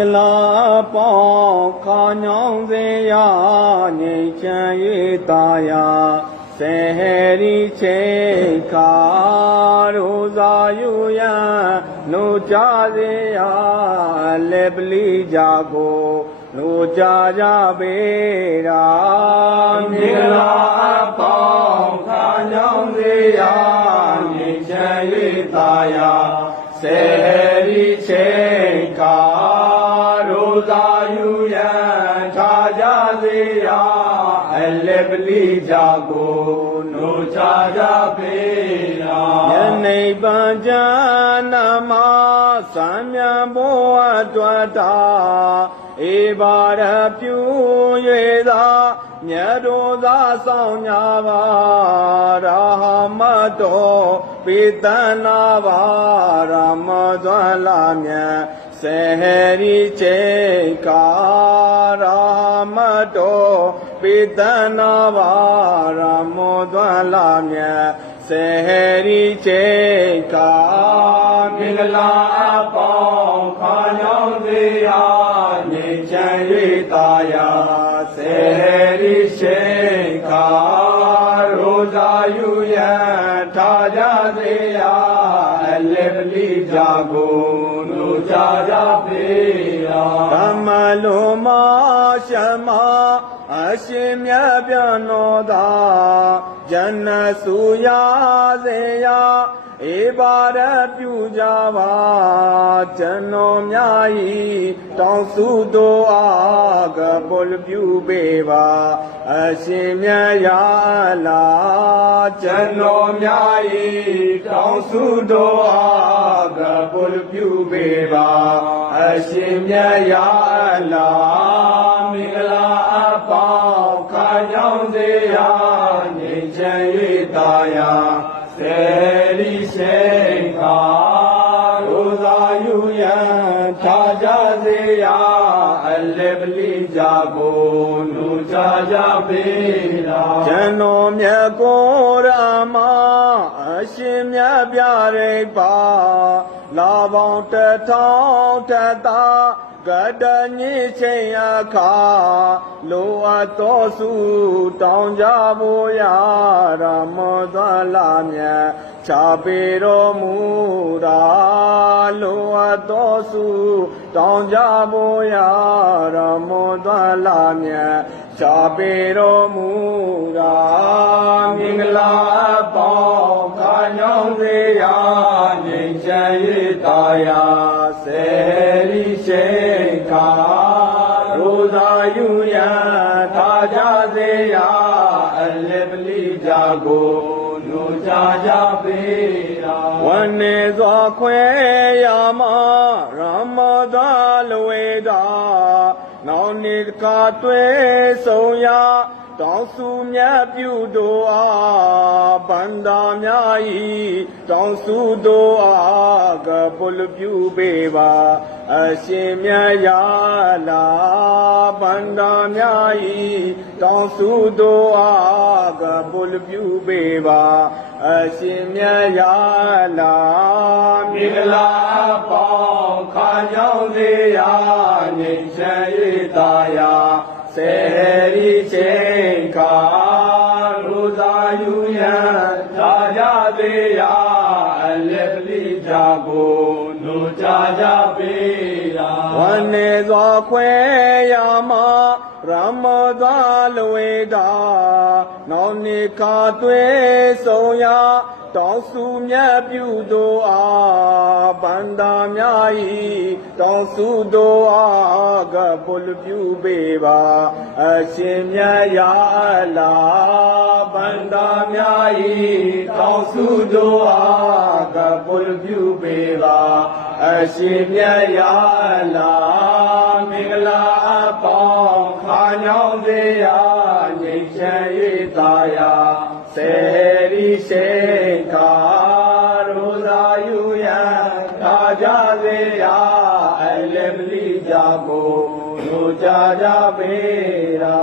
ဂလာပေါင်းခါညောင်းစေရငြိမ်ချမ်း၍တာယာစေဟရီချိန်ခါရိုသာယူရန်နိုကြစေရလက်ပလီကြကိုနိုကြကြပေရာမင်္ဂလာပေါင်းခါညောင်းစေရငြိမ်ချမ်း၍တာယာစေဟရီချိန်ခါရိုသာယူရန်ထားကြစေရအလက်ပလီကြကိုနိုချကြပေရာယနေ့ပံကြနာမသံမြံဘောအတွက်တာဧဘာရပြု၍သာမြတ်တော်သာဆောင်ညာပါရာမတော်ပိတနာပါရမသွားလာမြတ်စေဟရီချိန်ကာရာမတော်ပိတနာပါရမောသွားလာမြတ်စေဟရီချိန်ကာမင်္ဂလာအပေါင်းခါညောင်းစေရငြိမ်ချမ်း၍တာယာစေဟရီချိန်ကာရိုသာယူရန်ထားကြစေရအလက်ပလီကြကိုနိုကြကြပေရာဓမ္မလုံးမရှမအရှင်မြတ်ပြတော်သာဉာဏ်စုရစေရဧဘာရပြုကြပါကျွန်တော်များဤတောင်းစုတော်အားကပုလပြုပေပါအရှင်မြတ်ရာလာကျွန်တော်များဤတောင်းစုတော်အားကပုလပြုပေပါအရှင်မြတ်ရာလာမင်္ဂလာအပေါင်းခါကြောင်းစေရငြိမ်ချမ်း၍တာယာစေရီချိန်ခါရိုသာယူရန်ထားကြစေရအလက်ပလီကြကိုနိုကြကြပေရာကျွန်တော်မြတ်ကိုရမအရှင်မြတ်ပြရိပါလာပေါင်းတစ်ထောင်တသာကတညိချိန်အခါလိုအပ်သောစုတောင်းကြဖို့ရရမောသွားလာမြတ်ချပေတော်မူတာလိုအပ်သောစုတောင်းကြဖို့ရရမောသွားလာမြတ်ချပေတော်မူတာမင်္ဂလာပေါင်းခါညောင်းစေရငြိမ်ချမ်း၍တာယာစေရီချိန်ခါရိုသာယူရန်ထားကြစေရအလက်ပလီကြကိုနိုကြကြပေရာဝန္နေစွာခွဲရမရမသာလဝေတာနောင်နေကတွေ့ဆုံးရတောင်းစုမြတ်ပြုတော်အားဗန္တာများဤတောင်းစုတော်အားကပုလပြုပေပါအရှင်မြတ်ရာလာဗန္တာများဤတောင်းစုတော်အားကပုလပြုပေပါအရှင်မြတ်ရာလာမင်္ဂလာပေါင်းခါညောင်းစေရငြိမ်ချမ်း၍တာယာစေရီချိန်ခါရိုသာယူရန်ထားကြစေရအလက်ပလီကြကိုနိုကြကြပေရာဝန္နေစွာခွဲရမရမသာလဝေတာနောင်နေခါတွေ့ဆုံးရတောင်းစုမြတ်ပြုတော်အားဗန္တာများဤတောင်းစုတော်အားကပုလပြုပေပါအရှင်မြတ်ရာလာဗန္တာများဤတောင်းစုတော်အားကပုလပြုပေပါအရှင်မြတ်ရာလာမင်္ဂလာအပေါင်းခါညောင်းစေရငြိမ်ချမ်း၍တာယာစေရီချိန်ခါရိုသာယူရန်ထားကြစေရအလက်ပလီကြကိုနိုကြကြပေရာ